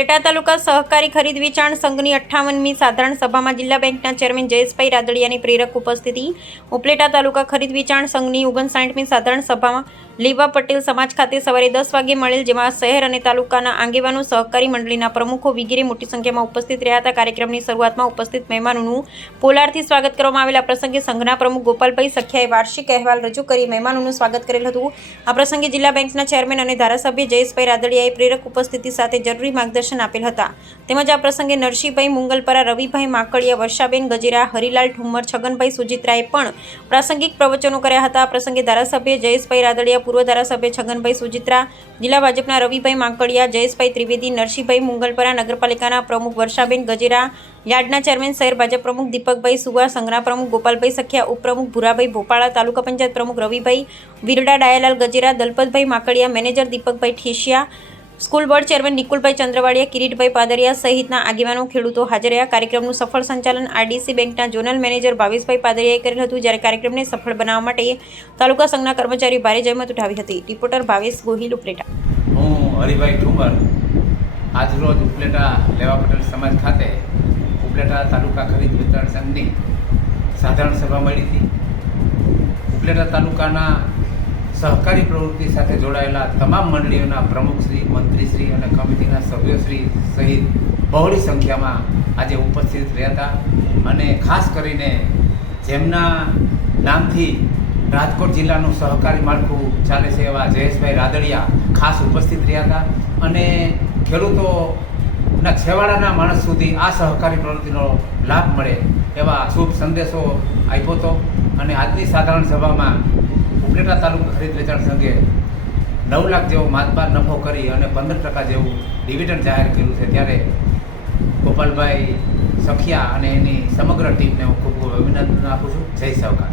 ઉપલેટા તાલુકા સહકારી ખરીદ વેચાણ સંઘની 58મી સાધારણ સભામાં જિલ્લા બેંકના ચેરમેન જયેશભાઈ રાદડિયાની પ્રેરક ઉપસ્થિતિ. ઉપલેટા તાલુકા ખરીદ વેચાણ સંઘની 59મી સાધારણ સભામાં લીવા પટેલ સમાજ ખાતે સવારે 10 વાગે મળેલ, જેમાં શહેર અને તાલુકાના આગેવાનો, સહકારી મંડળીના પ્રમુખો વગેરે મોટી સંખ્યામાં ઉપસ્થિત રહ્યા હતા. કાર્યક્રમની શરૂઆતમાં ઉપસ્થિત મહેમાનોનું પોલારથી સ્વાગત કરવામાં આવેલ. આ પ્રસંગે સંઘના પ્રમુખ ગોપાલભાઈ સખિયાએ વાર્ષિક અહેવાલ રજૂ કરી મહેમાનોનું સ્વાગત કરેલ હતું. આ પ્રસંગે જિલ્લા બેંકના ચેરમેન અને ધારાસભ્ય જયેશભાઈ રાદડિયાએ પ્રેરક ઉપસ્થિતિ સાથે જરૂરી માર્ગદર્શન આપેલ હતા. તેમજ આ પ્રસંગે નરસિંહભાઈ મુંગલપરા, રવિભાઈ માકડિયા, વર્ષાબેન ગજેરા, હરિલાલ ઠુમ્મર, છગનભાઈ સુજીત્રાએ પણ પ્રાસંગિક પ્રવચનો કર્યા હતા. આ પ્રસંગે ધારાસભ્ય જયેશભાઈ રાદડિયા, પૂર્વ ધારાસભ્ય છગનભાઈ સુજીત્રા, જિલ્લા ભાજપના રવિભાઈ માકડિયા, જયેશભાઈ ત્રિવેદી, નરસિંહભાઈ મુંગલપરા, નગરપાલિકાના પ્રમુખ વર્ષાબેન ગજેરા, યાર્ડના ચેરમેન, શહેર ભાજપ પ્રમુખ દીપકભાઈ સુવા, સંઘના પ્રમુખ ગોપાલભાઈ સખિયા, ઉપપ્રમુખ ભુરાભાઈ ભોપાળા, તાલુકા પંચાયત પ્રમુખ Ravibhai Virda, Dayalal Gajera, Dalpatbhai Makadiya, manager Dipakbhai Thesiya, school board chairman Nikulbhai Chandravadiya, Kiritbhai Padariya સહિતના આગેવાનો, ખેડૂતો હાજર રહ્યા. કાર્યક્રમનું સફળ સંચાલન આરડીસી બેંકના ઝોનલ મેનેજર ભાવેશભાઈ પાદરિયાએ કરેલ હતું, જ્યારે કાર્યક્રમને સફળ બનાવવા માટે તાલુકા સંઘના કર્મચારીઓ ભારે જહેમત ઉઠાવી હતી. રિપોર્ટર ભાવેશ ગોહિલ, ઉપલેટા. હું હરિભાઈ ઠુમર આજરોજ ઉપલેટા લેવા પટેલ સમાજ ખાતે ઉપલેટા તાલુકા ખરીદ વેચાણ સંઘની સાધારણ સભા મળી હતી. ઉપલેટા તાલુકાના સહકારી પ્રવૃત્તિ સાથે જોડાયેલા તમામ મંડળીઓના પ્રમુખશ્રી, મંત્રીશ્રી અને કમિટીના સભ્યોશ્રી સહિત બહોળી સંખ્યામાં આજે ઉપસ્થિત રહ્યા હતા. અને ખાસ કરીને જેમના નામથી રાજકોટ જિલ્લાનું સહકારી માળખું ચાલે છે એવા જયેશભાઈ રાદડિયા ખાસ ઉપસ્થિત રહ્યા હતા. અને ખેડૂતોના છેવાડાના માણસ સુધી આ સહકારી પ્રવૃત્તિનો લાભ મળે એવા શુભ સંદેશો આપ્યો હતો. અને આજની સાધારણ સભામાં ઉપલેટા તાલુકા ખરીદ વેચાણ સંઘે 9 લાખ જેવો માતબાર નફો કરી અને 15% જેવું ડિવિડન્ડ જાહેર કર્યું છે. ત્યારે ગોપાલભાઈ સખિયા અને એની સમગ્ર ટીમને હું ખૂબ ખૂબ અભિનંદન આપું છું. જય સહકાર.